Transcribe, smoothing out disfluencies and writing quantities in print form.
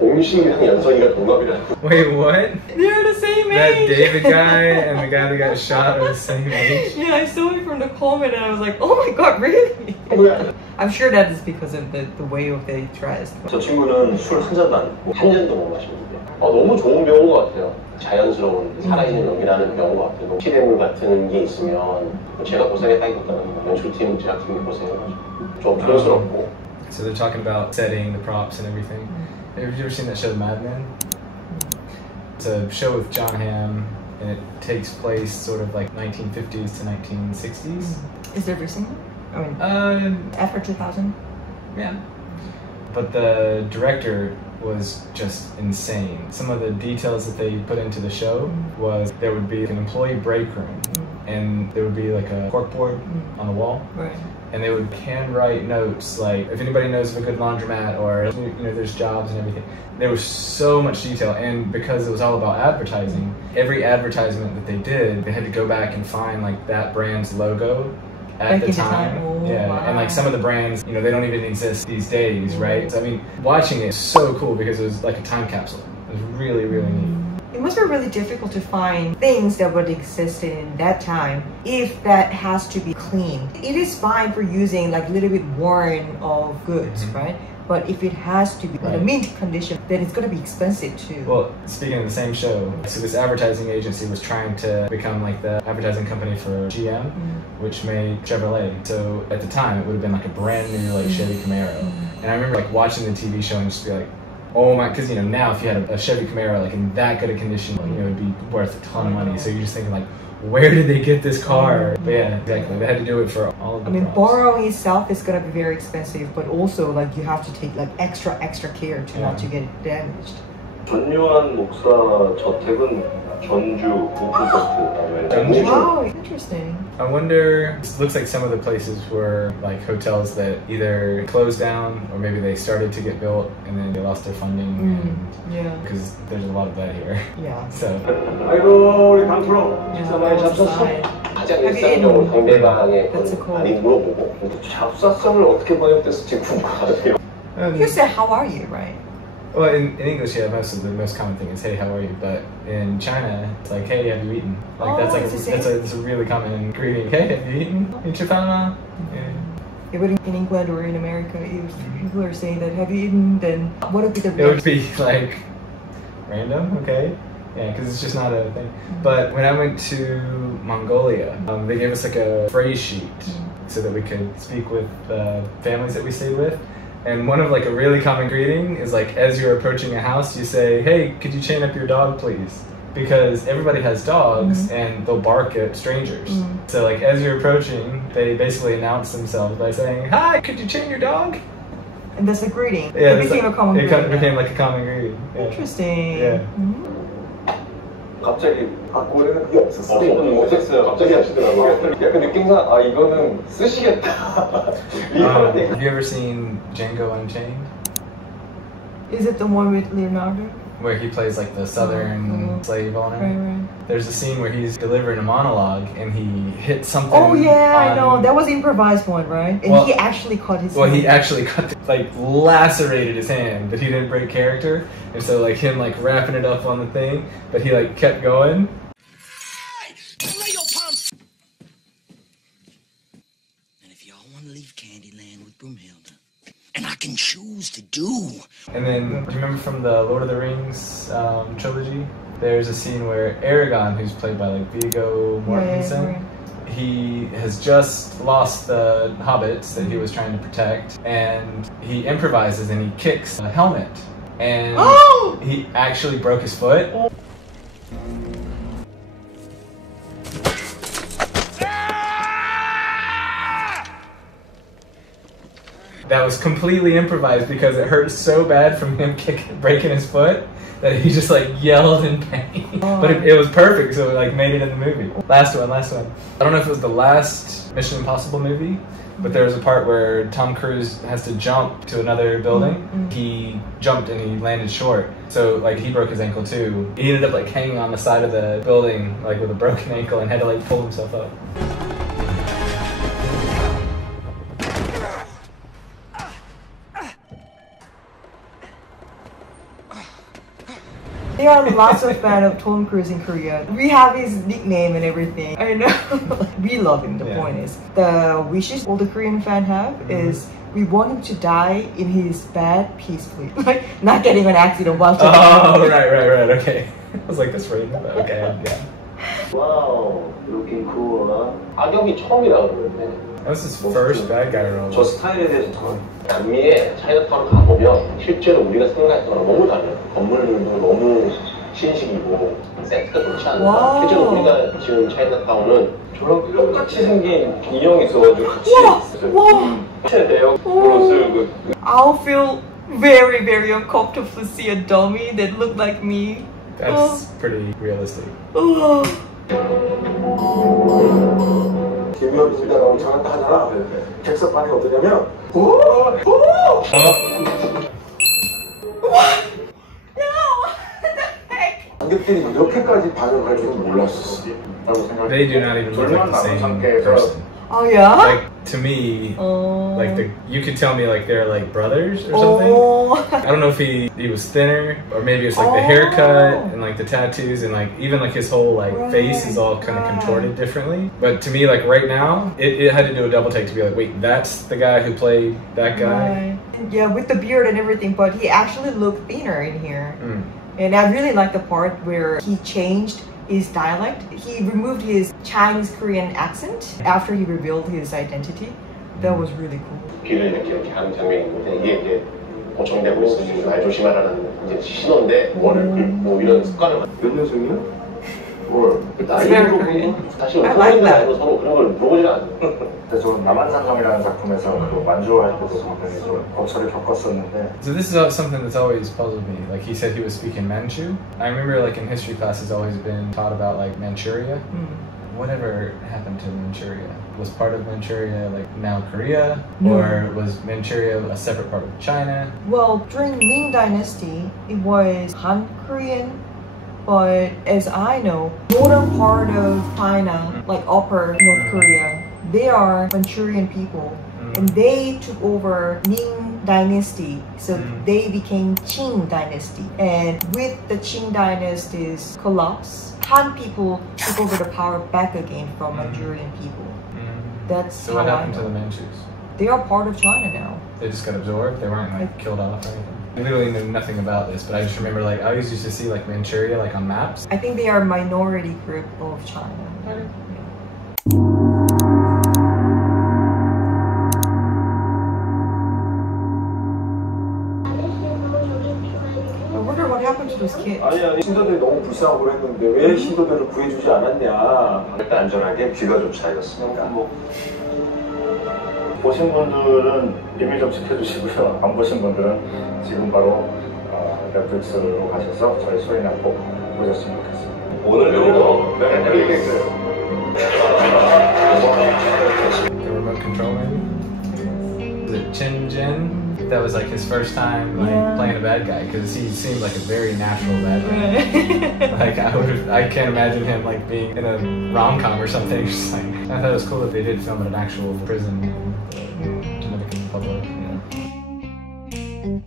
옹심이랑 연성이가 동갑이라는. Wait, what? They're the same That age. David guy and the guy that got shot are the same age? Yeah, I saw it from the comment and I was like, oh my god, really? 뭐야? I'm sure that is because of the way of they dressed. 저 친구는 술 한 잔도 안 먹고 한 잔도 못 마시는데 너무 좋은 배우인 것 같아요. 자연스러운 살아있는 연기라는 배우인 것 같아요. 시대물 같은 게 있으면 제가 고생했다기보다는 연출팀, 제작팀이 고생해가지고 좀 부담스럽고. So they're talking about setting, the props and everything. Have you ever seen that show Mad Men? It's a show with John Hamm and it takes place sort of like 1950s to 1960s. Is there recent? I mean, after 2000? Yeah. But the director was just insane. Some of the details that they put into the show was there would be an employee break room and there would be like a corkboard on the wall. Right. And they would handwrite notes like if anybody knows of a good laundromat or there's jobs and everything. There was so much detail, and because it was all about advertising, every advertisement that they did, they had to go back and find like that brand's logo at the time. Oh, yeah, wow. and like some of the brands, they don't even exist these days, right? So I mean, watching it is so cool because it was like a time capsule. It was really, really neat. It must be really difficult to find things that would exist in that time if that has to be cleaned. It is fine for using like a little bit worn of goods, right? But if it has to be in a mint condition, then it's going to be expensive too. Well, speaking of the same show, so this advertising agency was trying to become like the advertising company for GM, which made Chevrolet. So at the time, it would have been like a brand new like Chevy Camaro. And I remember like watching the TV show and just be like, oh my, because now if you had a Chevy Camaro like in that good a condition, it would be worth a ton of money. So you're just thinking like, where did they get this car? But yeah, exactly. They had to do it for all of the props. Borrowing itself is going to be very expensive, but also like you have to take like extra care to not to get it damaged. 전요한 목사 저택은 전주 오픈포트. Wow, interesting. I wonder, it looks like some of the places were like hotels that either closed down or maybe they started to get built and then they lost their funding. Yeah. Because there's a lot of that here. Yeah. So. 아이고 우리 강프로 식사 많이 잡섰어? 가장 일상적으로 상대방의 많이 물어보고 잡사성을 어떻게 번역됐을지 궁금하네요. You said how are you, right? Well, in English, yeah, the most common thing is hey, how are you? But in China, it's like hey, have you eaten? Like that's a really common greeting. Hey, have you eaten? Yeah. Yeah, but in England or in America, if people are saying that have you eaten, then what would be the reaction? It would be like random, okay? Yeah, because it's just not a thing. But when I went to Mongolia, they gave us like a phrase sheet so that we could speak with families that we stayed with. And one of like a really common greeting is like as you're approaching a house, you say, hey, could you chain up your dog, please? Because everybody has dogs and they'll bark at strangers. So like as you're approaching, they basically announce themselves by saying, hi, could you chain your dog? And that's a greeting. Yeah, it became a common greeting. It became like a common greeting. Yeah. Interesting. Yeah. 갑자기 올해는 그게 없었어. 없었어요. 갑자기 하시더라고요. 약간 느낌상 이거는 쓰시겠다. Have you ever seen Django Unchained? Is it the one with Leonardo? Where he plays like the southern slave owner. Right. There's a scene where he's delivering a monologue and he hits something. Oh yeah, I know. That was improvised one, right? And he actually cut his hand. He actually cut, lacerated his hand, but he didn't break character. And so like him wrapping it up on the thing, but he kept going. Lay your pumps! And if y'all want to leave Candyland with Broomhilda, and I can choose to do. And then, do you remember from the Lord of the Rings trilogy? There's a scene where Aragorn, who's played by Viggo Mortensen, he has just lost the hobbits that he was trying to protect, and he improvises and he kicks a helmet, and he actually broke his foot. That was completely improvised because it hurt so bad from him breaking his foot that he just yelled in pain. But it was perfect, so it made it in the movie. Last one. I don't know if it was the last Mission Impossible movie, but there was a part where Tom Cruise has to jump to another building. He jumped and he landed short, so he broke his ankle too. He ended up hanging on the side of the building with a broken ankle and had to pull himself up. There are lots of fans of Tom Cruise in Korea. We have his nickname and everything. I know. We love him. The point is, the wishes all the Korean fans have is we want him to die in his bed peacefully, like not getting an accident while. Oh, right. Okay. I was like, that's right. Okay, yeah. Wow, looking cool. 악역이 처음이라 그러는데. That was his first bad guy role. 저 스타일에 대해서 전 남미에 차이나타운 가보면 실제로 우리가 생각했던 거랑 너무 달라요. 건물들도 너무 신식이고 세트가 좋지 않나. 와우. 실제로 우리가 지금 차이나타운은 저랑 똑같이 생긴 인형이 있어가지고 같이 와. 대역으로 쓰고 I'll feel very, very uncomfortable to see a dummy that looked like me. That's pretty realistic. Oh. 김효리라고 장난도 하잖아. 객석 반응이 어떠냐면 오! 관객들이 이렇게까지 반응할 줄은 몰랐어. They do not even look like the same person. Oh yeah? Like to me, like you could tell me like they're like brothers or something. I don't know if he was thinner or maybe it's like the haircut and like the tattoos and like even like his whole like face is all kind of contorted differently. But to me, like right now, it had to do a double take to be like, wait, that's the guy who played that guy. Yeah, with the beard and everything, but he actually looked thinner in here. And I really like the part where he changed his dialect. He removed his Chinese Korean accent after he revealed his identity. That was really cool. 귀를 이렇게 하는 장면이 있는데 이게 이제 고정되고 있으니 말 조심하라는 이제 신호인데 뭐 이런 습관을 몇 년생이야? 뭘? 나이로 보면 사실 우리는 알고 서로 그런 걸 물어보지 않아요. 근데 저 남한상감이라는 작품에서 그 만주할 때도 상당히 좀 거처를 겪었었는데. So this is something that's always puzzled me. Like he said he was speaking Manchu. I remember like in history class it's always been taught about like Manchuria. Whatever happened to Manchuria? Was part of Manchuria like now Korea? Or was Manchuria a separate part of China? Well, during Ming Dynasty, it was Han Korean. But as I know, northern part of China, like upper North Korea, they are Manchurian people. And they took over Ming Dynasty. So they became Qing Dynasty. And with the Qing Dynasty's collapse, Han people took over the power back again from Manchurian people. That's So how what I happened to know. the Manchus? They are part of China now. They just got absorbed? They weren't like killed off or anything? I literally knew nothing about this, but I just remember like I always used to see like Manchuria like on maps. I think they are a minority group of China. I wonder what happened to those kids. 아니 신도들이 너무 불쌍하고 그랬는데 왜 신도들을 구해주지 않았냐. 일단 안전하게 귀가 좀 차였으니까. 보신 분들은 비밀 좀 지켜주시고요. 안 보신 분들은 지금 바로 넷플릭스로 가셔서 저희 수리남 꼭 보셨으면 좋겠습니다. 오늘 배우도 넷플릭스 The remote control maybe? Was it Chin Jin? That was like his first time like playing a bad guy because he seemed like a very natural bad guy. Like I can't imagine him like being in a rom-com or something. Just like I thought it was cool that they did film in an actual prison in the Dominican Republic. Yeah.